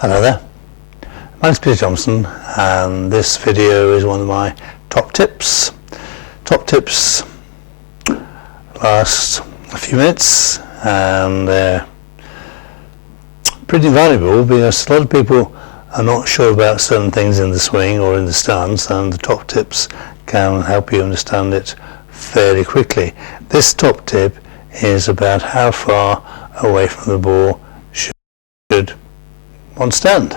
Hello there, my name's Peter Thompson and this video is one of my top tips. Top tips last a few minutes and they're pretty valuable because a lot of people are not sure about certain things in the swing or in the stance, and the top tips can help you understand it fairly quickly. This top tip is about how far away from the ball should one stand.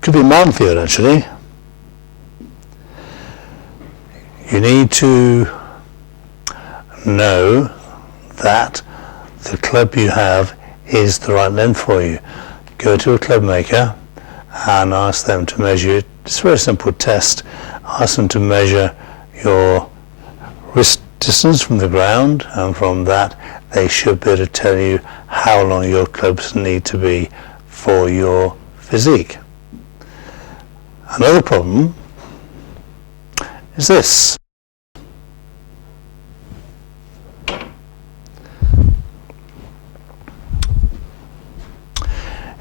Could be minefield actually. You need to know that the club you have is the right length for you. Go to a club maker and ask them to measure it. It's a very simple test. Ask them to measure your wrist distance from the ground, and from that they should be able to tell you how long your clubs need to be for your physique. Another problem is this.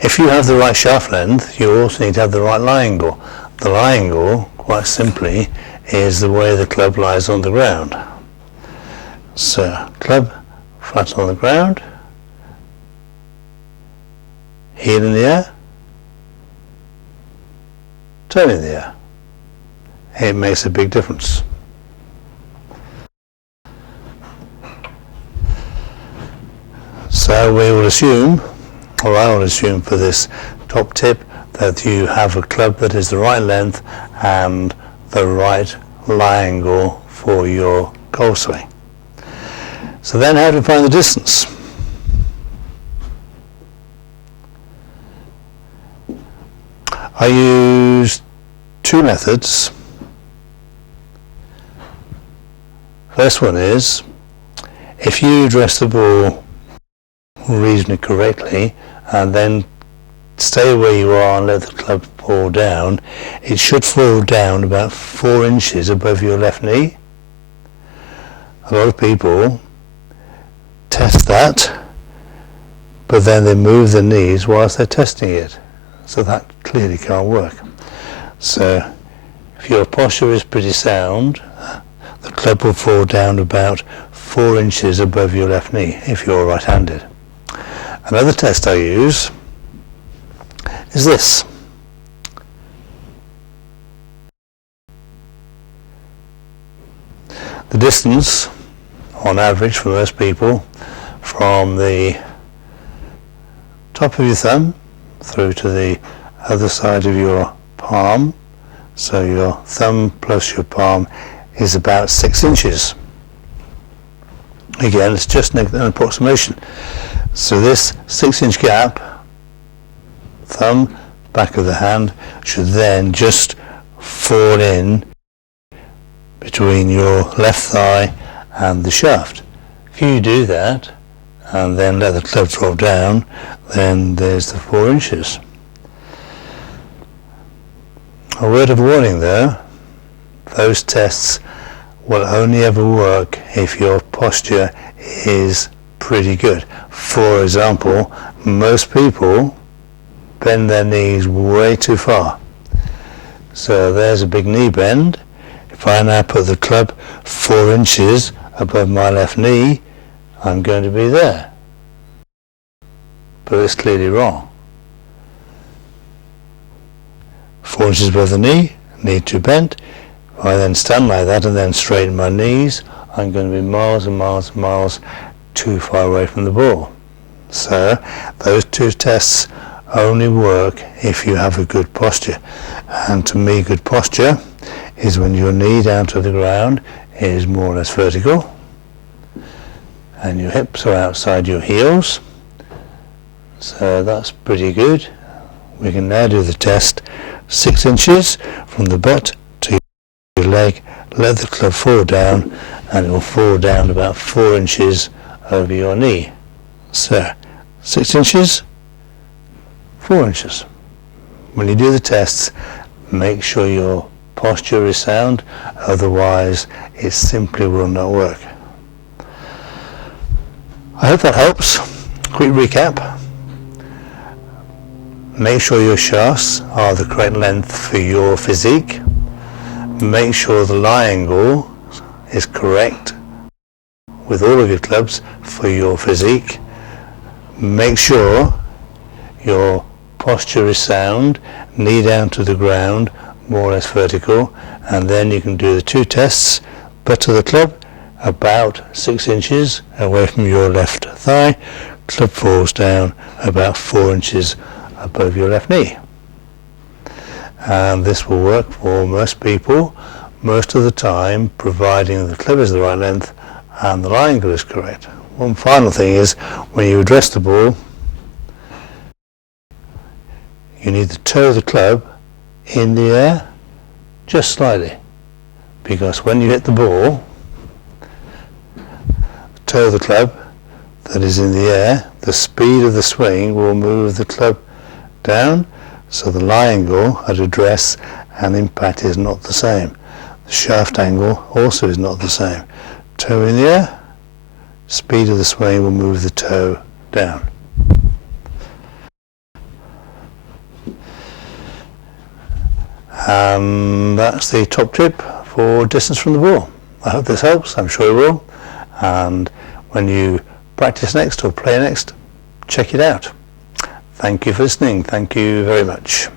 If you have the right shaft length, you also need to have the right lie angle. The lie angle, quite simply, is the way the club lies on the ground. So, club flat on the ground, heel in the air, toe in the air. It makes a big difference. So we will assume, or I will assume for this top tip, that you have a club that is the right length and the right lie angle for your golf swing. So then how to find the distance? I use two methods. First one is, if you address the ball reasonably correctly and then stay where you are and let the club fall down, it should fall down about 4 inches above your left knee. A lot of people test that, but then they move their knees whilst they're testing it, so that clearly can't work. So if your posture is pretty sound, the club will fall down about 4 inches above your left knee if you're right-handed. Another test I use is this. The distance on average for most people from the top of your thumb through to the other side of your palm, so your thumb plus your palm, is about 6 inches. Again, it's just an approximation. So this 6-inch gap, thumb, back of the hand, should then just fall in between your left thigh and the shaft. If you do that and then let the club drop down, then there's the 4 inches. A word of warning though, those tests will only ever work if your posture is pretty good. For example, most people bend their knees way too far. So there's a big knee bend. If I now put the club 4 inches above my left knee, I'm going to be there. But it's clearly wrong. 4 inches above the knee, knee too bent. If I then stand like that and then straighten my knees, I'm going to be miles and miles and miles too far away from the ball. So those two tests only work if you have a good posture. And to me, good posture is when your knee down to the ground is more or less vertical and your hips are outside your heels. So that's pretty good. We can now do the test. 6 inches from the butt to your leg, let the club fall down, and it will fall down about 4 inches over your knee. So 6 inches, 4 inches. When you do the tests, make sure your posture is sound, otherwise it simply will not work. I hope that helps. Quick recap. Make sure your shafts are the correct length for your physique. Make sure the lie angle is correct with all of your clubs for your physique. Make sure your posture is sound, knee down to the ground, more or less vertical, and then you can do the two tests. Butt of the club about 6 inches away from your left thigh, club falls down about 4 inches above your left knee. And this will work for most people most of the time, providing the club is the right length and the lie angle is correct. One final thing is, when you address the ball, you need to toe the club in the air just slightly, because when you hit the ball, the toe of the club that is in the air, the speed of the swing will move the club down, so the lie angle at address and impact is not the same. The shaft angle also is not the same. Toe in the air, speed of the swing will move the toe down. And that's the top tip for distance from the ball. I hope this helps, I'm sure it will. And when you practice next or play next, check it out. Thank you for listening. Thank you very much.